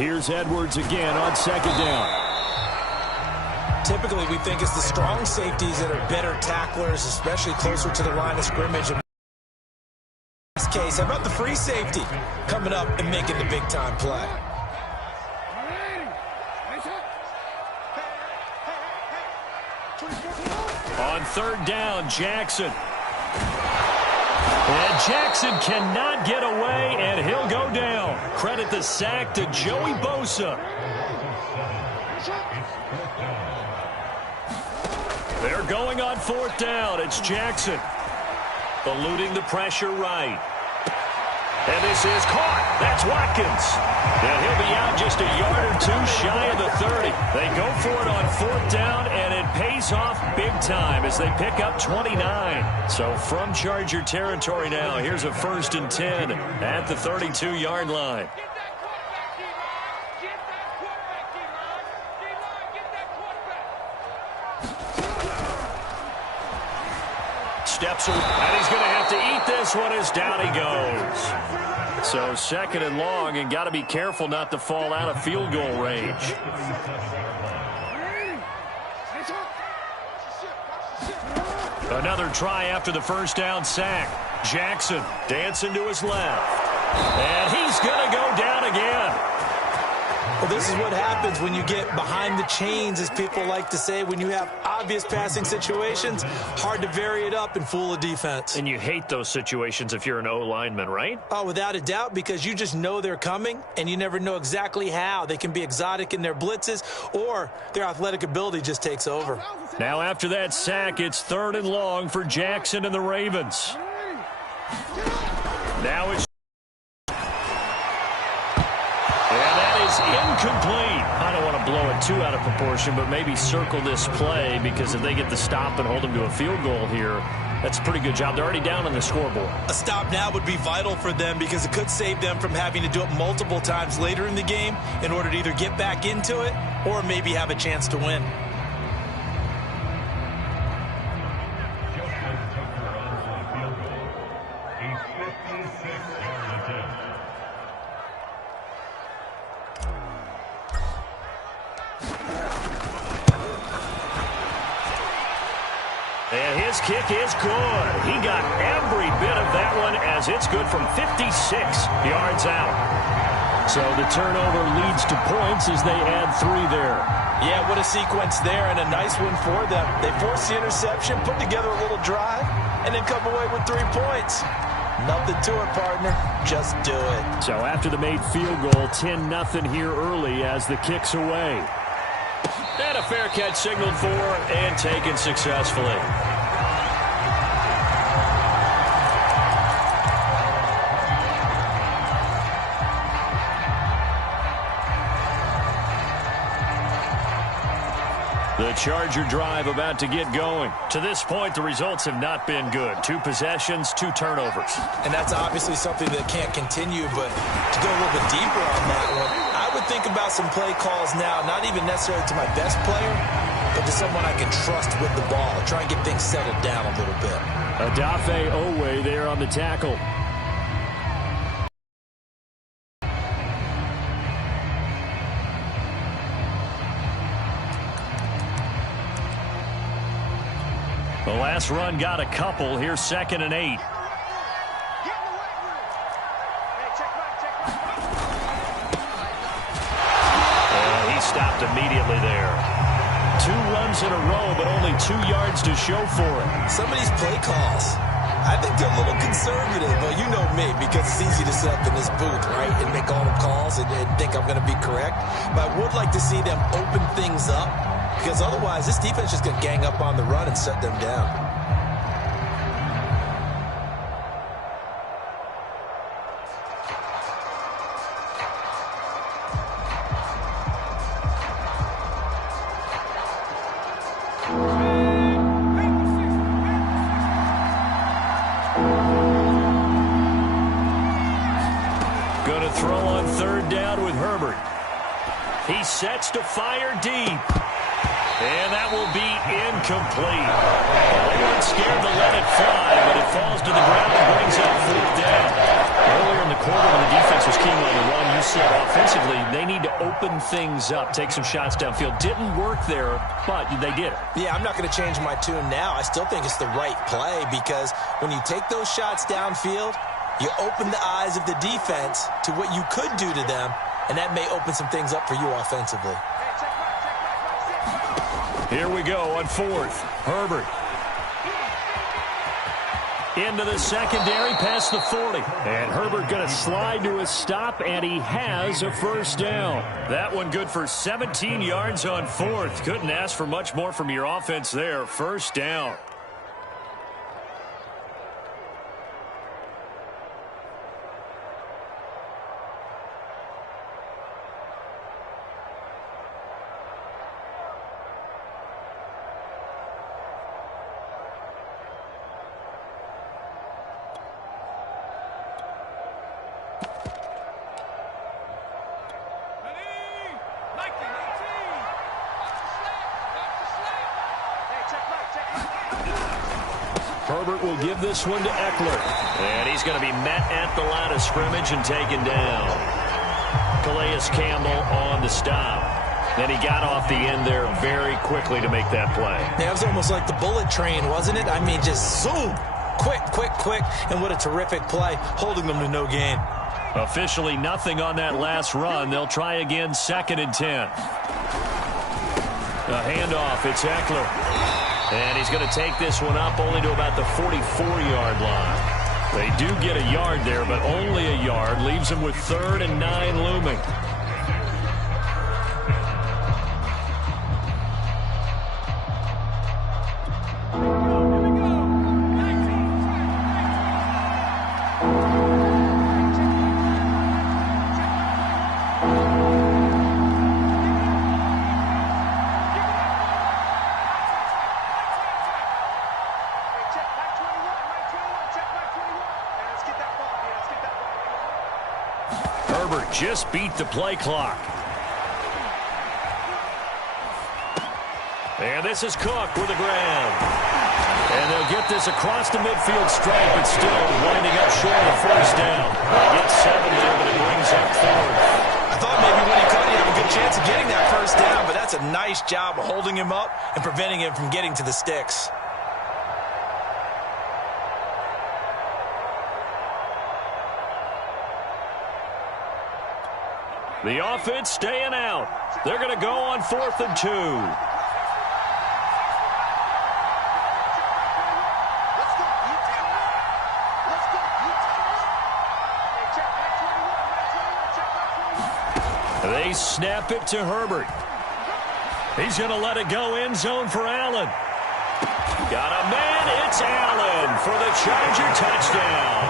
Here's Edwards again on second down. Typically, we think it's the strong safeties that are better tacklers, especially closer to the line of scrimmage. In this case, how about the free safety coming up and making the big-time play? On third down, Jackson. And Jackson cannot get away, and he'll go down. Credit the sack to Joey Bosa. They're going on fourth down. It's Jackson. Eluding the pressure right. And this is caught. That's Watkins. And he'll be out just a yard or two shy of the 30. They go for it on fourth down, and it pays off big time as they pick up 29. So from Charger territory now, here's a 1st and 10 at the 32-yard line. Steps away, and he's going to have to eat this one as down he goes. So 2nd and long, and got to be careful not to fall out of field goal range. Another try after the first down sack. Jackson dancing to his left. And he's going to go down again. Well, this is what happens when you get behind the chains, as people like to say. When you have obvious passing situations, hard to vary it up and fool a defense. And you hate those situations if you're an O-lineman, right? Oh, without a doubt, because you just know they're coming, and you never know exactly how. They can be exotic in their blitzes, or their athletic ability just takes over. Now after that sack, it's 3rd and long for Jackson and the Ravens. Now it's incomplete. I don't want to blow it too out of proportion, but maybe circle this play, because if they get the stop and hold them to a field goal here, that's a pretty good job. They're already down on the scoreboard. A stop now would be vital for them, because it could save them from having to do it multiple times later in the game in order to either get back into it or maybe have a chance to win. And his kick is good. He got every bit of that one, as it's good from 56 yards out. So the turnover leads to points as they add 3 there. Yeah, what a sequence there, and a nice one for them. They force the interception, put together a little drive, and then come away with 3 points. Nothing to it, partner. Just do it. So after the made field goal, 10-0 here early as the kick's away. And a fair catch signaled for and taken successfully. The Charger drive about to get going. To this point, the results have not been good. 2 possessions, 2 turnovers. And that's obviously something that can't continue, but to go a little bit deeper on that one, I would think about some play calls now, not even necessarily to my best player, but to someone I can trust with the ball. Try and get things settled down a little bit. Adafe Owe there on the tackle. The last run got a couple. Here's 2nd and 8. And he stopped immediately there. 2 runs in a row, but only 2 yards to show for it. Some of these play calls, I think they're a little conservative. Well, you know me, because it's easy to sit up in this booth, right, and make all the calls and think I'm going to be correct. But I would like to see them open things up, because otherwise this defense is just going to gang up on the run and shut them down. Going to throw on 3rd down with Herbert. He sets to fire deep. And that will be incomplete. They weren't scared to let it fly, but it falls to the ground and brings up 4th down. Earlier in the quarter, when the defense was keying on the run, you said offensively they need to open things up, take some shots downfield. Didn't work there, but they did it. Yeah, I'm not going to change my tune now. I still think it's the right play because when you take those shots downfield, you open the eyes of the defense to what you could do to them, and that may open some things up for you offensively. Here we go on fourth. Herbert. Into the secondary, past the 40. And Herbert going to slide to a stop, and he has a first down. That one good for 17 yards on fourth. Couldn't ask for much more from your offense there. First down. Herbert will give this one to Eckler. And he's going to be met at the line of scrimmage and taken down. Calais Campbell on the stop. Then he got off the end there very quickly to make that play. Yeah, it was almost like the bullet train, wasn't it? I mean, just zoom. Quick, quick, quick. And what a terrific play, holding them to no gain. Officially nothing on that last run. They'll try again, 2nd and 10. A handoff, it's Eckler. And he's going to take this one up only to about the 44-yard line. They do get a yard there, but only a yard. Leaves them with 3rd and 9 looming. Just beat the play clock. And this is Cook with a grab. And they'll get this across the midfield stripe, but still winding up short of first down. They get 7 there, but it brings up 4th. I thought maybe when he caught it, you have a good chance of getting that first down, but that's a nice job of holding him up and preventing him from getting to the sticks. The offense staying out. They're going to go on 4th and 2. They snap it to Herbert. He's going to let it go end zone for Allen. Got a man. It's Allen for the Charger touchdown.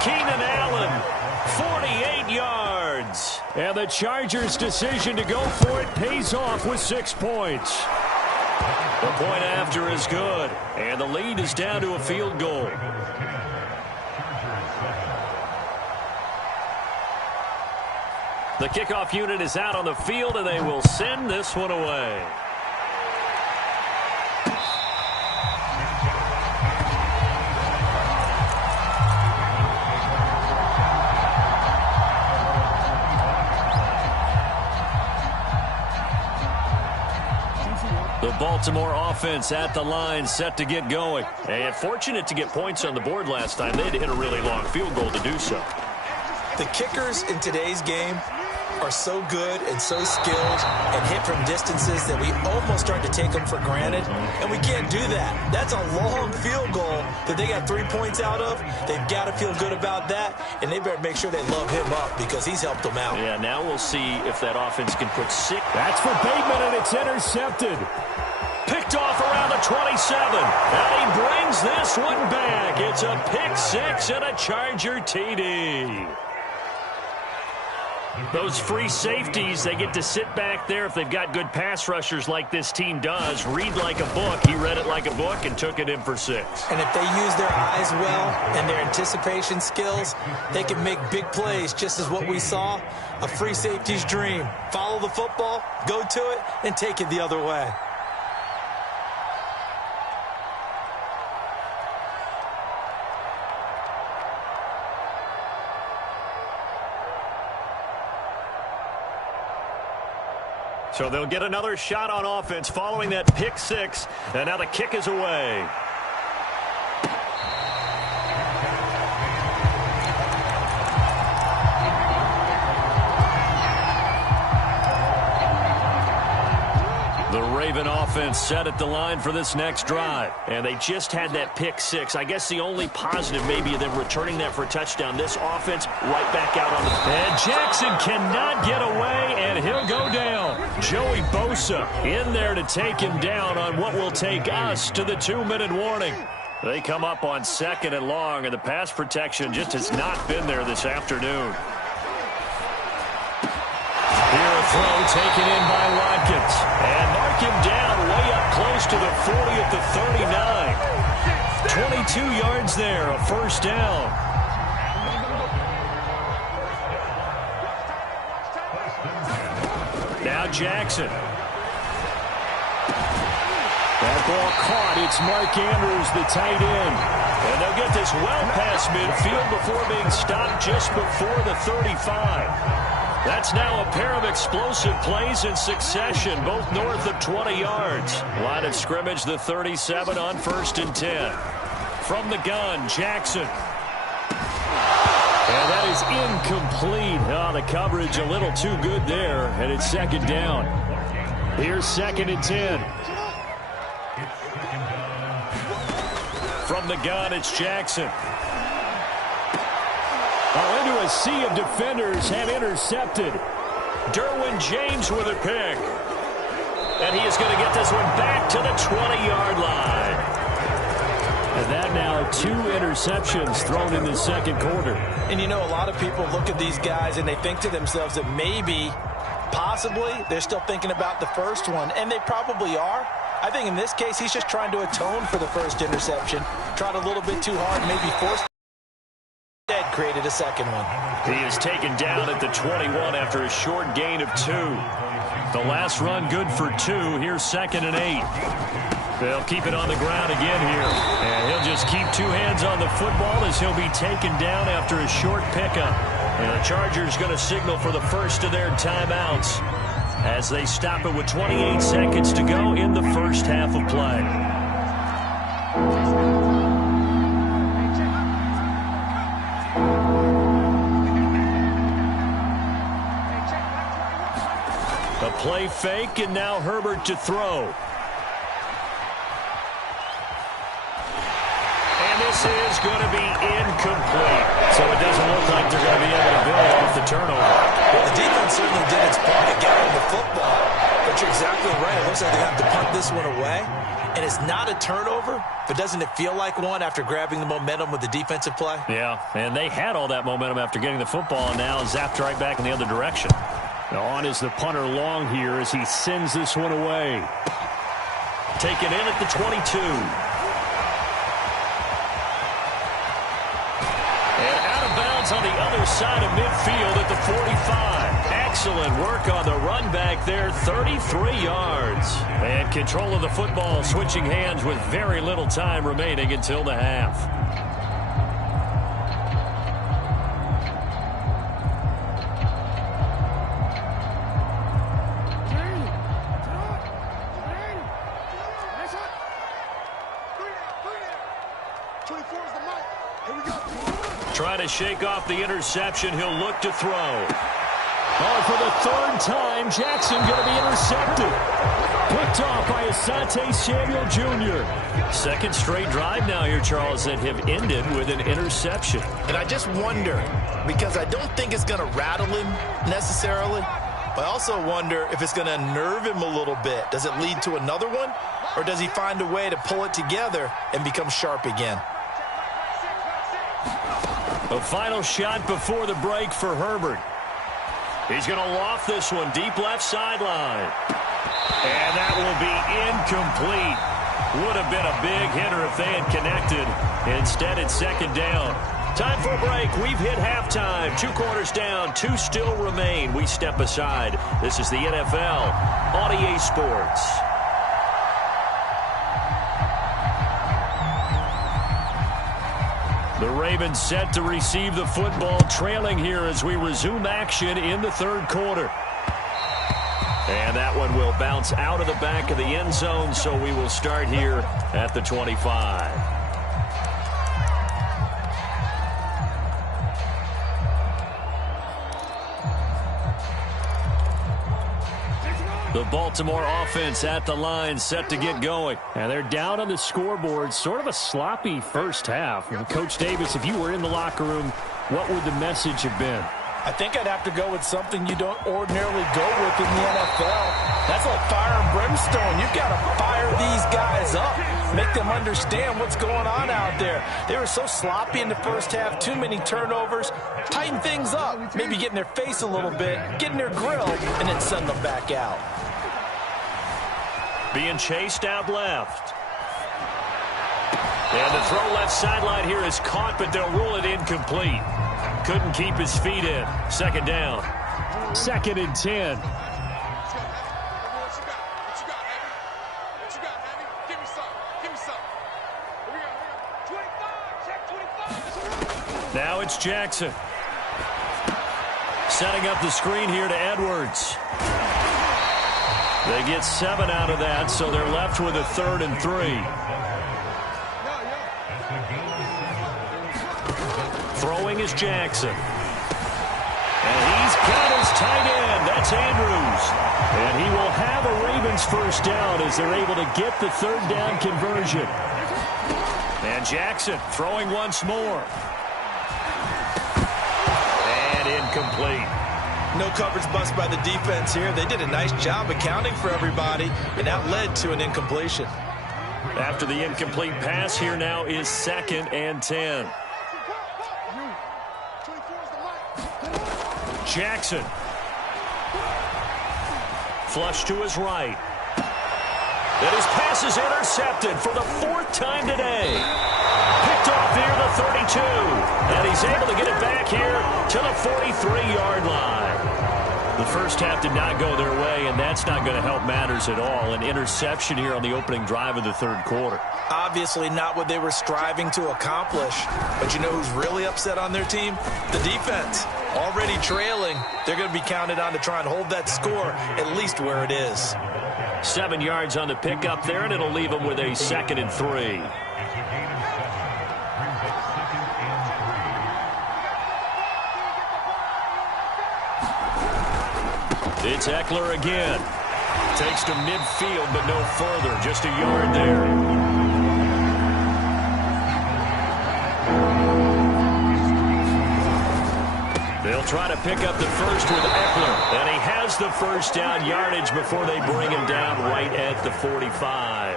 Keenan Allen, 48 yards. And the Chargers' decision to go for it pays off with 6 points. The point after is good. And the lead is down to a field goal. The kickoff unit is out on the field, and they will send this one away. The Baltimore offense at the line, set to get going. And fortunate to get points on the board last time. They had to hit a really long field goal to do so. The kickers in today's game are so good and so skilled and hit from distances that we almost start to take them for granted, and we can't do that. That's a long field goal that they got 3 points out of. They've got to feel good about that, and they better make sure they love him up because he's helped them out. Yeah, now we'll see if that offense can put 6. That's for Bateman, and it's intercepted. Picked off around the 27, and he brings this one back. It's a pick 6 and a Charger TD. Those free safeties, they get to sit back there if they've got good pass rushers like this team does. Read like a book. He read it like a book and took it in for 6. And if they use their eyes well and their anticipation skills, they can make big plays, just as what we saw. A free safety's dream. Follow the football, go to it, and take it the other way. So they'll get another shot on offense following that pick six. And now the kick is away. The Raven offense set at the line for this next drive. And they just had that pick six. I guess the only positive maybe of them returning that for a touchdown. This offense right back out on the field. And Jackson cannot get away, and he'll go down. Joey Bosa in there to take him down on what will take us to the 2-minute warning. They come up on 2nd and long, and the pass protection just has not been there this afternoon. Here a throw taken in by Watkins. And mark him down way up close to the 40 at the 39. 22 yards there, a first down. Now Jackson. That ball caught. It's Mark Andrews, the tight end. And they'll get this well past midfield before being stopped just before the 35. That's now a pair of explosive plays in succession, both north of 20 yards. Line of scrimmage, the 37 on 1st and 10. From the gun, Jackson. And that is incomplete. Oh, the coverage a little too good there, and it's 2nd down. Here's 2nd and 10. From the gun, it's Jackson. Into a sea of defenders have intercepted. Derwin James with a pick. And he is going to get this one back to the 20-yard line. And that now 2 interceptions thrown in the 2nd quarter. And you know, a lot of people look at these guys and they think to themselves that maybe, possibly, they're still thinking about the first one. And they probably are. I think in this case, he's just trying to atone for the first interception. Tried a little bit too hard, maybe forced. Created a 2nd one. He is taken down at the 21 after a short gain of 2. The last run good for 2. Here's 2nd and 8. They'll keep it on the ground again here. And he'll just keep 2 hands on the football as he'll be taken down after a short pickup. And the Chargers going to signal for the first of their timeouts as they stop it with 28 seconds to go in the first half of play. A play fake, and now Herbert to throw. And this is going to be incomplete. So it doesn't look like they're going to be able to build off the turnover. Well, the defense certainly did its part to get on the football. But you're exactly right. It looks like they have to punt this one away. And it's not a turnover, but doesn't it feel like one after grabbing the momentum with the defensive play? Yeah, and they had all that momentum after getting the football, and now zapped right back in the other direction. Now on is the punter long here as he sends this one away. Taken in at the 22. And out of bounds on the other side of midfield at the 45. Excellent work on the run back there, 33 yards. And control of the football, switching hands with very little time remaining until the half. Trying to shake off the interception. He'll look to throw. Oh, for the 3rd time, Jackson going to be intercepted. Picked off by Asante Samuel Jr. 2nd straight drive now here, Charles, that have ended with an interception. And I just wonder, because I don't think it's going to rattle him necessarily, but I also wonder if it's going to unnerve him a little bit. Does it lead to another one, or does he find a way to pull it together and become sharp again? A final shot before the break for Herbert. He's going to loft this one deep left sideline. And that will be incomplete. Would have been a big hitter if they had connected. Instead, it's 2nd down. Time for a break. We've hit halftime. 2 quarters down. 2 still remain. We step aside. This is the NFL on EA Sports. The Ravens set to receive the football, trailing here as we resume action in the 3rd quarter. And that one will bounce out of the back of the end zone, so we will start here at the 25. The Baltimore offense at the line, set to get going. And they're down on the scoreboard. Sort of a sloppy first half. And Coach Davis, if you were in the locker room, what would the message have been? I think I'd have to go with something you don't ordinarily go with in the NFL. That's like fire and brimstone. You've got to fire these guys up. Make them understand what's going on out there. They were so sloppy in the first half. Too many turnovers. Tighten things up. Maybe get in their face a little bit. Get in their grill. And then send them back out. Being chased out left. And the throw left sideline here is caught, but they'll rule it incomplete. Couldn't keep his feet in. Second down. 2nd and 10. Now it's Jackson. Setting up the screen here to Edwards. They get 7 out of that, so they're left with a 3rd and 3. Throwing is Jackson. And he's got his tight end. That's Andrews. And he will have a Ravens first down as they're able to get the 3rd down conversion. And Jackson throwing once more. And incomplete. No coverage bust by the defense here. They did a nice job accounting for everybody, and that led to an incompletion. After the incomplete pass, here now is 2nd and 10. Jackson. Flush to his right. And his pass is intercepted for the 4th time today. Picked off near the 32. And he's able to get it back here to the 43-yard line. The first half did not go their way, and that's not going to help matters at all. An interception here on the opening drive of the 3rd quarter. Obviously not what they were striving to accomplish. But you know who's really upset on their team? The defense. Already trailing. They're going to be counted on to try and hold that score at least where it is. 7 yards on the pickup there, and it'll leave them with a 2nd and 3. It's Eckler again. Takes to midfield, but no further. Just a yard there. They'll try to pick up the first with Eckler. And he has the first down yardage before they bring him down right at the 45.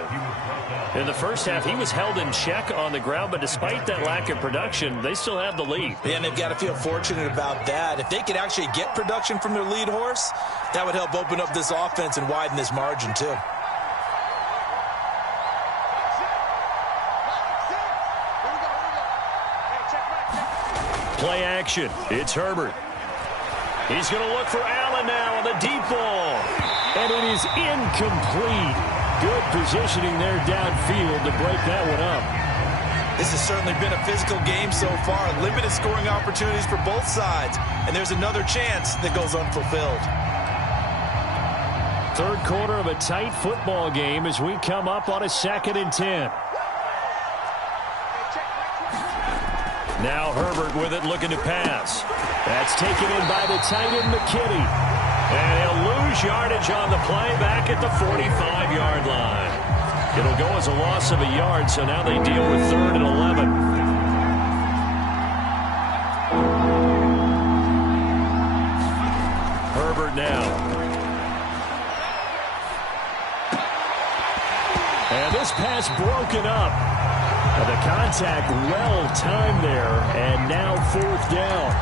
In the first half, he was held in check on the ground, but despite that lack of production, they still have the lead. And they've got to feel fortunate about that. If they could actually get production from their lead horse, that would help open up this offense and widen this margin too. Play action. It's Herbert. He's going to look for Allen now on the deep ball. And it is incomplete. Good positioning there downfield to break that one up. This has certainly been a physical game so far. Limited scoring opportunities for both sides. And there's another chance that goes unfulfilled. 3rd quarter of a tight football game as we come up on a 2nd and 10. Now Herbert with it, looking to pass. That's taken in by the tight end, McKinney. And he'll lose yardage on the play back at the 45-yard line. It'll go as a loss of a yard, so now they deal with 3rd and 11. Herbert now. And this pass broken up. And the contact well timed there, and now 4th down.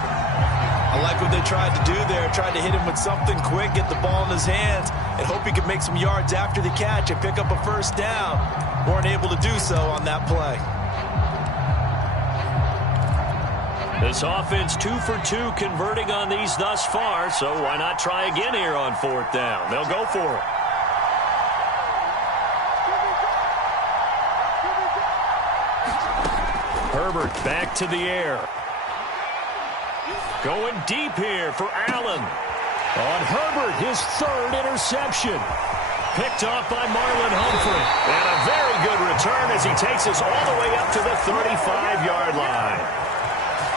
I like what they tried to do there. Tried to hit him with something quick, get the ball in his hands, and hope he could make some yards after the catch and pick up a first down. Weren't able to do so on that play. This offense 2 for 2 converting on these thus far, so why not try again here on 4th down? They'll go for it. Herbert back to the air. Going deep here for Allen. On Herbert, his third interception. Picked off by Marlon Humphrey. And a very good return as he takes us all the way up to the 35-yard line.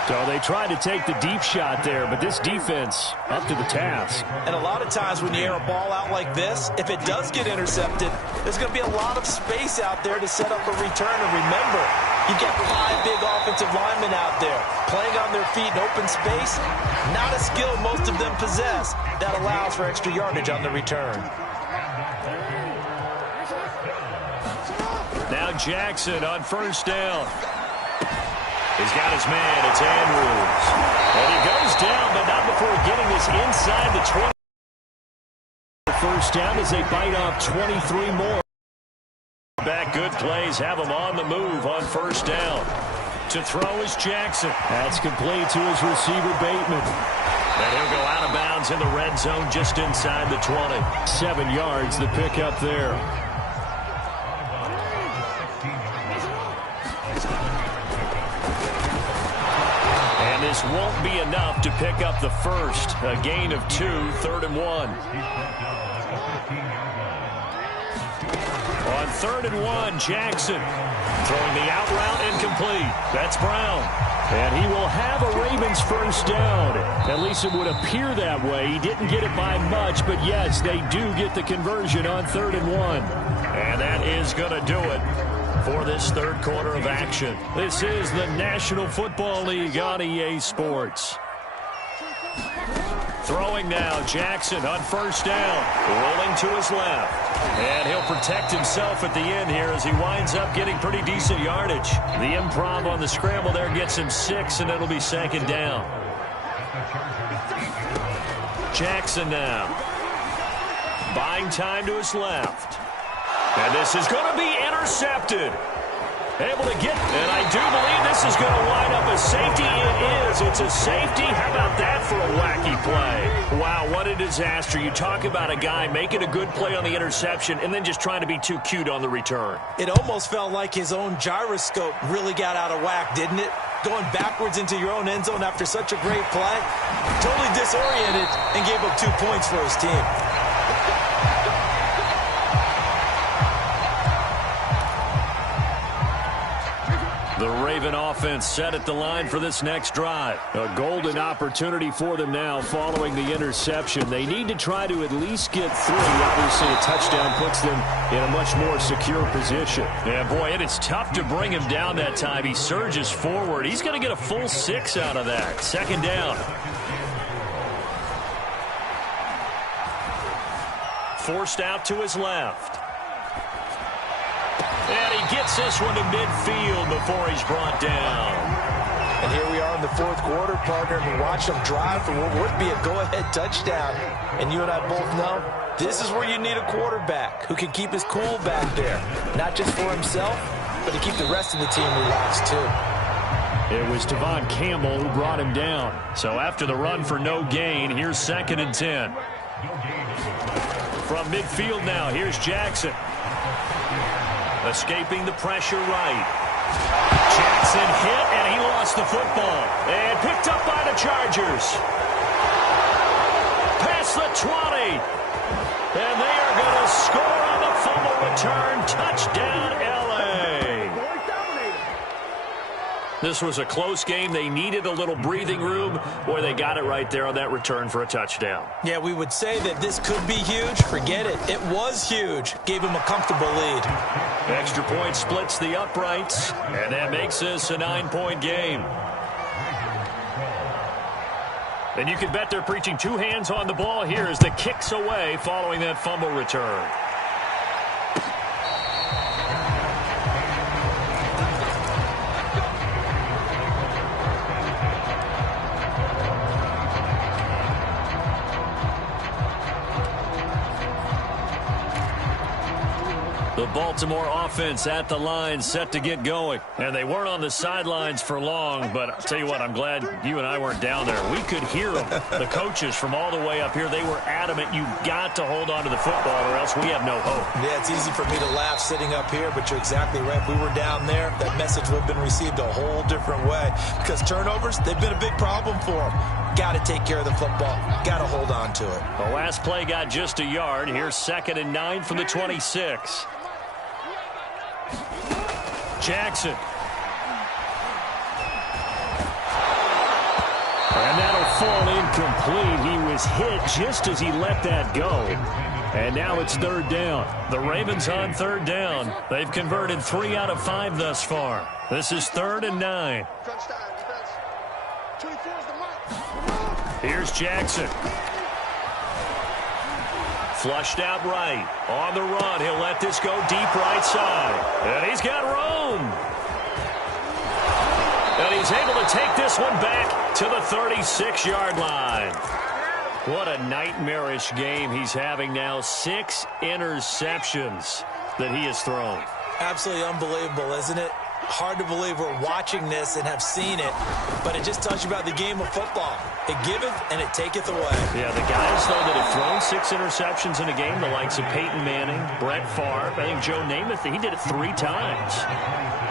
So they tried to take the deep shot there, but this defense up to the task. And a lot of times when you air a ball out like this, if it does get intercepted, there's going to be a lot of space out there to set up a return. And remember, you get 5 big offensive linemen out there playing on their feet in open space. Not a skill most of them possess that allows for extra yardage on the return. Now Jackson on first down. He's got his man. It's Andrews. And he goes down, but not before getting this inside the 20. First down as they bite off 23 more. Back good plays have him on the move on first down. To throw is Jackson. That's complete to his receiver, Bateman. And he'll go out of bounds in the red zone just inside the 20. 7 yards the pick up there. This won't be enough to pick up the first. A gain of 2, 3rd and 1. On 3rd and 1, Jackson throwing the out route incomplete. That's Brown. And he will have a Ravens first down. At least it would appear that way. He didn't get it by much, but yes, they do get the conversion on 3rd and 1. And that is going to do it for this third quarter of action. This is the National Football League on EA Sports. Throwing now, Jackson on first down. Rolling to his left. And he'll protect himself at the end here as he winds up getting pretty decent yardage. The improv on the scramble there gets him 6, and it'll be 2nd down. Jackson now. Buying time to his left. And this is going to be intercepted. Able to get, and I do believe this is going to wind up a safety. It is. It's a safety. How about that for a wacky play? Wow, what a disaster. You talk about a guy making a good play on the interception and then just trying to be too cute on the return. It almost felt like his own gyroscope really got out of whack, didn't it? Going backwards into your own end zone after such a great play. Totally disoriented and gave up 2 points for his team. The Raven offense set at the line for this next drive. A golden opportunity for them now following the interception. They need to try to at least get 3. Obviously, a touchdown puts them in a much more secure position. Yeah, boy, it is tough to bring him down that time. He surges forward. He's going to get a full 6 out of that. 2nd down. Forced out to his left. And he gets this one to midfield before he's brought down. And here we are in the 4th quarter, partner, and watch him drive for what would be a go-ahead touchdown. And you and I both know this is where you need a quarterback who can keep his cool back there. Not just for himself, but to keep the rest of the team relaxed, too. It was Devon Campbell who brought him down. So after the run for no gain, here's 2nd and 10. From midfield now, here's Jackson. Escaping the pressure right. Jackson hit, and he lost the football. And picked up by the Chargers. Past the 20. And they are going to score on the fumble return. Touchdown, L.A. This was a close game. They needed a little breathing room. Boy, they got it right there on that return for a touchdown. Yeah, we would say that this could be huge. Forget it. It was huge. Gave him a comfortable lead. Extra point splits the uprights, and that makes this a 9-point game. And you can bet they're preaching 2 hands on the ball here as the kick's away following that fumble return. The Baltimore offense at the line, set to get going. And they weren't on the sidelines for long, but I'll tell you what, I'm glad you and I weren't down there. We could hear them, the coaches from all the way up here. They were adamant, you've got to hold on to the football or else we have no hope. Yeah, it's easy for me to laugh sitting up here, but you're exactly right. If we were down there, that message would have been received a whole different way. Because turnovers, they've been a big problem for them. Got to take care of the football. Got to hold on to it. The last play got just a yard. Here's 2nd and 9 from the 26. Jackson. And that'll fall incomplete. He was hit just as he let that go. And now it's 3rd down. The Ravens on 3rd down. They've converted 3 out of 5 thus far. This is 3rd and 9. Here's Jackson. Flushed out right. On the run. He'll let this go deep right side. And he's got room. And he's able to take this one back to the 36-yard line. What a nightmarish game he's having now. 6 interceptions that he has thrown. Absolutely unbelievable, isn't it? Hard to believe we're watching this and have seen it, but it just tells you about the game of football. It giveth and it taketh away. Yeah, the guys, though, that have thrown 6 interceptions in a game, the likes of Peyton Manning, Brett Favre, I think Joe Namath, he did it 3 times.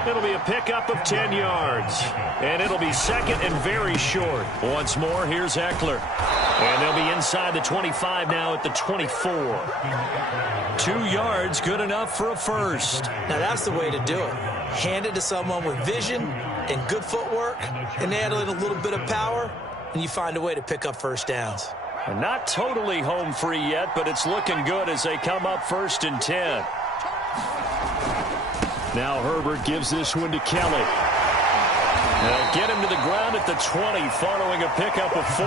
It'll be a pickup of 10 yards, and it'll be 2nd and very short. Once more, here's Eckler. And they'll be inside the 25 now at the 24. 2 yards, good enough for a first. Now, that's the way to do it. Hand it to someone with vision and good footwork, and add in a little bit of power, and you find a way to pick up first downs. And not totally home free yet, but it's looking good as they come up 1st and 10. Now Herbert gives this one to Kelly. They'll get him to the ground at the 20 following a pickup of 4.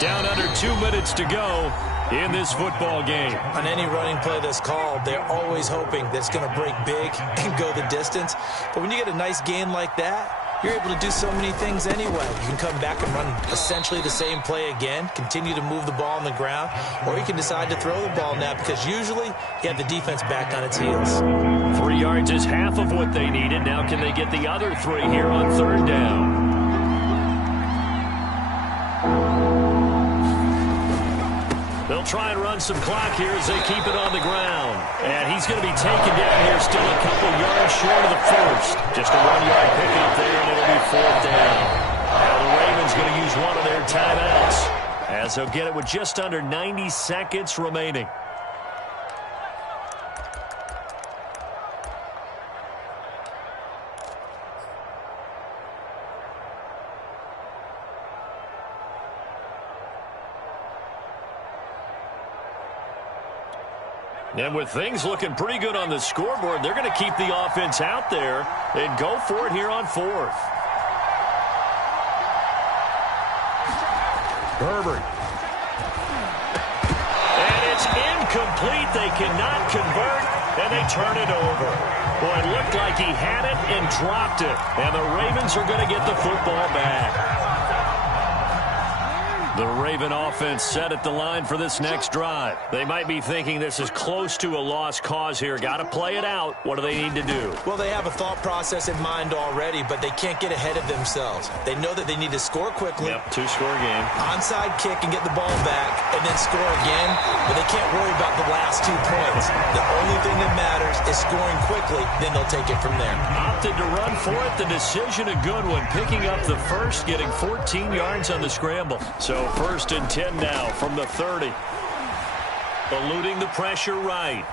Down under 2 minutes to go in this football game. On any running play that's called, they're always hoping that it's going to break big and go the distance. But when you get a nice gain like that, you're able to do so many things anyway. You can come back and run essentially the same play again, continue to move the ball on the ground, or you can decide to throw the ball now because usually you have the defense back on its heels. 3 yards is half of what they needed. Now can they get the other 3 here on 3rd down? They'll try and run some clock here as they keep it on the ground. And he's going to be taken down here still a couple yards short of the first. Just a 1-yard pickup there, and it'll be 4th down. Now the Ravens going to use one of their timeouts as they'll get it with just under 90 seconds remaining. And with things looking pretty good on the scoreboard, they're going to keep the offense out there and go for it here on 4th. Herbert. And it's incomplete. They cannot convert, and they turn it over. Boy, it looked like he had it and dropped it. And the Ravens are going to get the football back. The Raven offense set at the line for this next drive. They might be thinking this is close to a lost cause here. Got to play it out. What do they need to do? Well, they have a thought process in mind already, but they can't get ahead of themselves. They know that they need to score quickly. Yep, 2-score game. Onside kick and get the ball back and then score again, but they can't worry about the last 2 points. The only thing that matters is scoring quickly, then they'll take it from there. Opted to run for it. The decision a good one. Picking up the first, getting 14 yards on the scramble. So 1st and 10 now from the 30. Eluding the pressure right.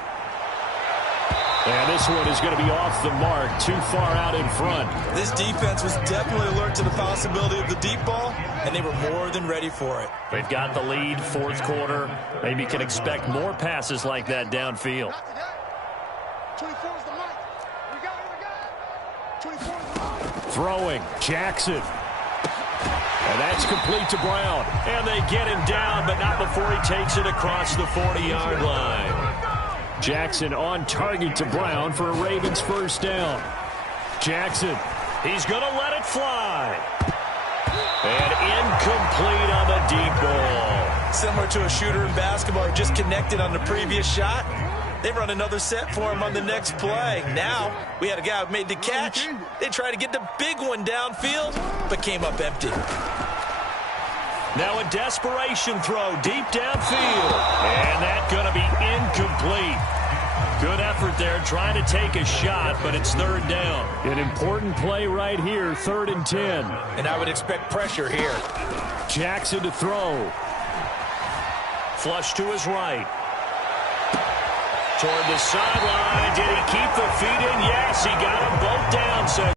And this one is going to be off the mark, too far out in front. This defense was definitely alert to the possibility of the deep ball, and they were more than ready for it. They've got the lead, 4th quarter. Maybe can expect more passes like that downfield. Throwing, Jackson. And that's complete to Brown. And they get him down, but not before he takes it across the 40-yard line. Jackson on target to Brown for a Ravens 1st down. Jackson. He's going to let it fly. And incomplete on the deep ball. Similar to a shooter in basketball who just connected on the previous shot. They run another set for him on the next play. Now, we had a guy who made the catch. They tried to get the big one downfield, but came up empty. Now a desperation throw deep downfield. And that's going to be incomplete. Good effort there trying to take a shot, but it's third down. An important play right here, 3rd and 10. And I would expect pressure here. Jackson to throw. Flush to his right. Toward the sideline. Did he keep the feet in? Yes, he got them both down. So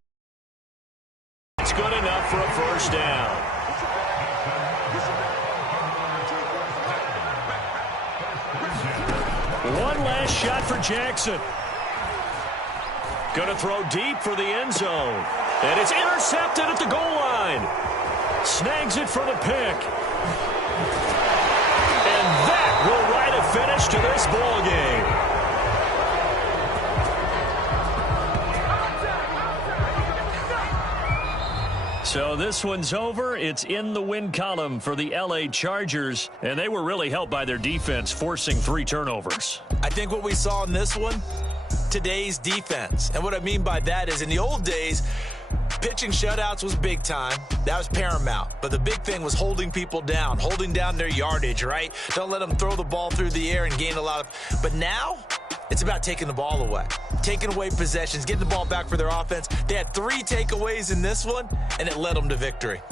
it's good enough for a first down. One last shot for Jackson. Going to throw deep for the end zone. And it's intercepted at the goal line. Snags it for the pick. And that will write a finish to this ball game. So this one's over. It's in the win column for the LA Chargers, and they were really helped by their defense, forcing 3 turnovers. I think what we saw in this one, today's defense. And what I mean by that is in the old days, pitching shutouts was big time. That was paramount. But the big thing was holding people down, holding down their yardage, right? Don't let them throw the ball through the air and gain a lot of... But now, it's about taking the ball away. Taking away possessions, getting the ball back for their offense. They had 3 takeaways in this one, and it led them to victory.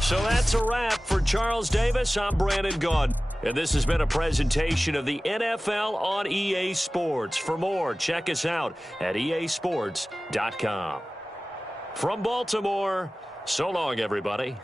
So that's a wrap for Charles Davis. I'm Brandon Gaudin. And this has been a presentation of the NFL on EA Sports. For more, check us out at easports.com. From Baltimore, so long, everybody.